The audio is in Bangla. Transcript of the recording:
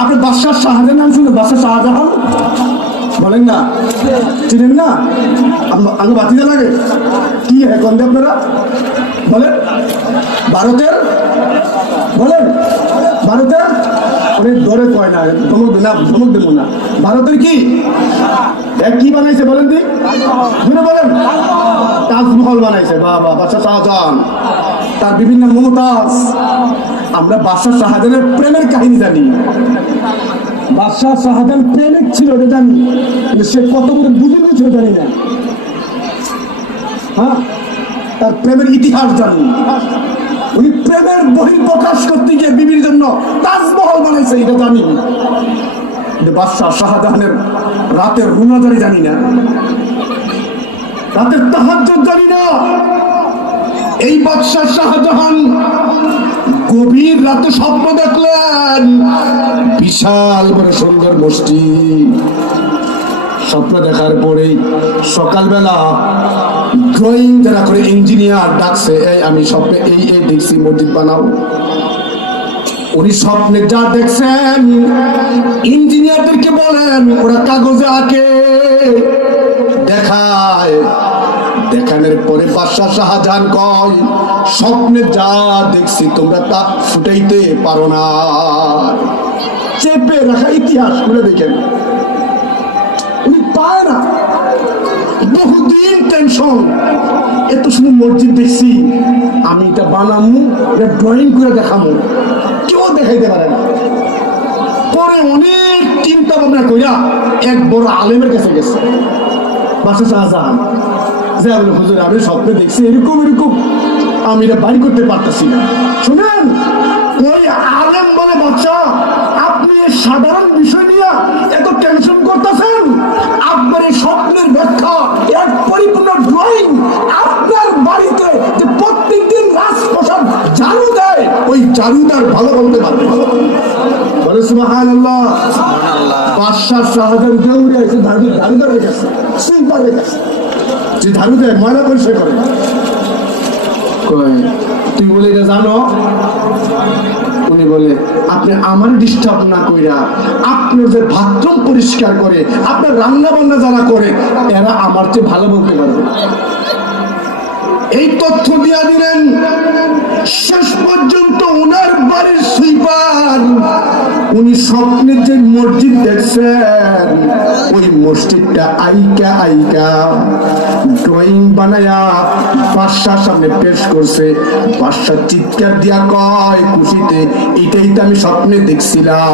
আপনি বাদশাহ শাহজাহান নাম শুনে, বাদশাহ শাহজাহান বলেন না, চিনেন না? আগে বাতিতে লাগে কি এখন আপনারা বলেন? ভারতের বলেন, ভারতের অনেক দরে কয় না, ধমক না, ধমক দেবো না। ভারতের কি কি বানাইছে বলেন? দি বলেন, তাজমহল বানাইছে। বাবা, বাদশাহ শাহজাহান, তার বিভিন্ন মমতাজ। আমরা বাদশাহ শাহজাহানের প্রেমের কাহিনী জানি। বাদশাহ শাহজাহান প্রেমিক ছিল এটা জানি, কিন্তু সে কত বড় বুজুর্গ ছিল জানি না। হ্যাঁ, তার প্রেমের ইতিহাস জানি। উনি প্রেমের বহিঃপ্রকাশ করতে গিয়ে বিবির জন্য তাজমহল বানাইছে এটা জানি। বাদশাহ শাহজাহানের রাতের রুনাজারি জানি না, রাতের তাহাজ্জুদ জানি না। এই বাদশাহ শাহজাহান গভীর রাতে স্বপ্ন দেখলেন বিশাল বড় সুন্দর মসজিদ। স্বপ্ন দেখার পরেই সকালবেলা ড্রয়িং যারা করে ইঞ্জিনিয়ার ডাকছে, এই আমি স্বপ্নে এই এই দেখছি মসজিদ বানাও। উনি স্বপ্নে যা দেখছেন ইঞ্জিনিয়ারদেরকে বলেন, ওরা কাগজে আঁকে দেখায়। দেখানোর পরে বাদশাহ শাহজাহান কয়, স্বপ্নে যা দেখছি তোমরা তা ফুটাইতে পারো না। চেপে রাখা ইতিহাস খুলে দেখেন, উনি পায় না। বহুদিন টেনশন, এত শুধু মসজিদ দেখছি, আমি এটা বানামু, এটা ড্রয়িং করে দেখামু, কেউ দেখাইতে পারে না। পরে অনেক চিন্তা ভাবনা কইরা এক বড় আলেমের কাছে গেছে বাদশাহ শাহজাহান। যে বলে, হুজুর আমি স্বপ্নে দেখছি এরকম এরকম, আমি এটা বাড়ি করতে পারতেছি না। শুনেন, ওই আলেম বলে, বাদশাহ আপনি সাধারণ বিষয় নিয়ে এত টেনশন করতেছেন, আপনার এই স্বপ্নের ব্যাখ্যা এক পরিপূর্ণ ড্রয়িং আপনার বাড়িতে যে প্রত্যেকদিন রাজপ্রাসাদ ঝাড়ু দেয়, ওই ঝাড়ুদার ভালো বলতে পারবে। বলে সুবহানাল্লাহ। বাদশাহ শাহজাহান দৌড়ে এসে ঝাড়ুদার রেখেছে, সুইপার রেখেছে, যে ঝাড়ু দেয় ময়লা পরিষ্কার করে। তুই বলে এটা জানো? উনি বলে, আপনি আমার ডিস্টার্ব না কইরা আপনার যে বাথরুম পরিষ্কার করে, আপনার রান্না বান্না যারা করে, এরা আমার চেয়ে ভালো বলতে পারবে। এই তথ্য দিয়া দিলেন। শেষ পর্যন্ত ওনার বাড়ির সুইপার উনি স্বপ্নে যে মসজিদ দেখছেন, ওই মসজিদটা আইকা আইকা ড্রয়িং বানায়া বাদশার সামনে পেশ করছে। বাদশা চিৎকার দিয়া কয় খুশিতে, এটাই তো আমি স্বপ্নে দেখছিলাম।